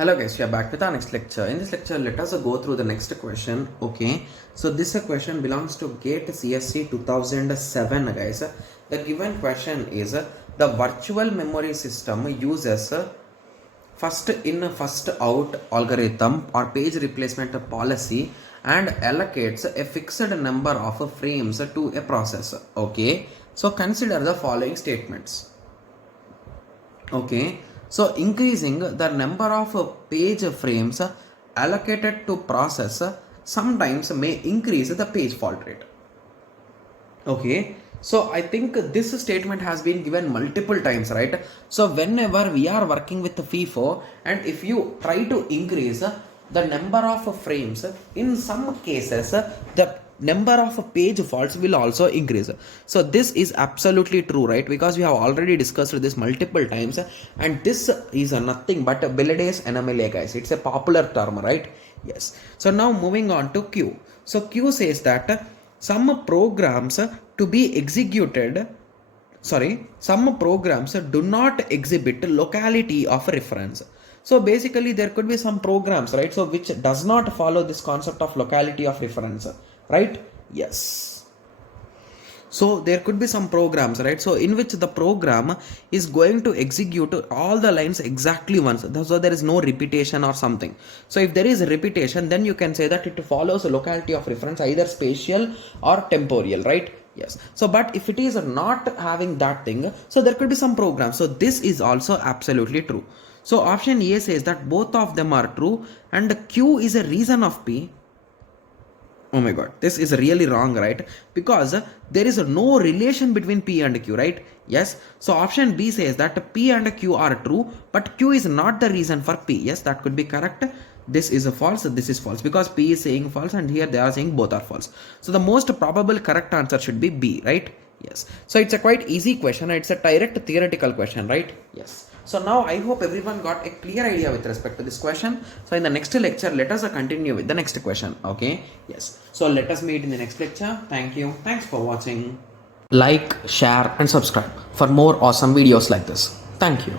Hello guys, we are back with our next lecture. In this lecture, let us go through the next question. Okay, so this question belongs to GATE CSC 2007 guys. The given question is the virtual memory system uses first in first out algorithm or page replacement policy and allocates a fixed number of frames to a process. Okay, so consider the following statements. Okay, so increasing the number of page frames allocated to process sometimes may increase the page fault rate. Okay, so I think this statement has been given multiple times, right? So whenever we are working with the FIFO, and if you try to increase the number of frames, in some cases the number of page faults will also increase. So this is absolutely true, right? Because we have already discussed this multiple times, and this is nothing but Billard's anomaly, guys. It's a popular term, right? Yes. So now moving on to Q. So Q says that some programs to be executed, some programs do not exhibit locality of reference. So basically there could be some programs, right, so which does not follow this concept of locality of reference, right? Yes. So there could be some programs, right, so in which the program is going to execute all the lines exactly once, so there is no repetition or something. So if there is a repetition, then you can say that it follows a locality of reference, either spatial or temporal, right? Yes. So but if it is not having that thing, so there could be some programs. So this is also absolutely true. So option A says that both of them are true and Q is a reason of P. Oh my god, this is really wrong, right? Because there is no relation between P and Q, right? Yes. So option B says that P and Q are true, but Q is not the reason for P. Yes, that could be correct. This is a false, this is false, because P is saying false and here they are saying both are false. So the most probable correct answer should be B, right? Yes. So it's a quite easy question. It's a direct theoretical question, right? Yes. So now I hope everyone got a clear idea with respect to this question. So in the next lecture, let us continue with the next question. Okay. Yes. So let us meet in the next lecture. Thank you. Thanks for watching. Like, share and subscribe for more awesome videos like this. Thank you.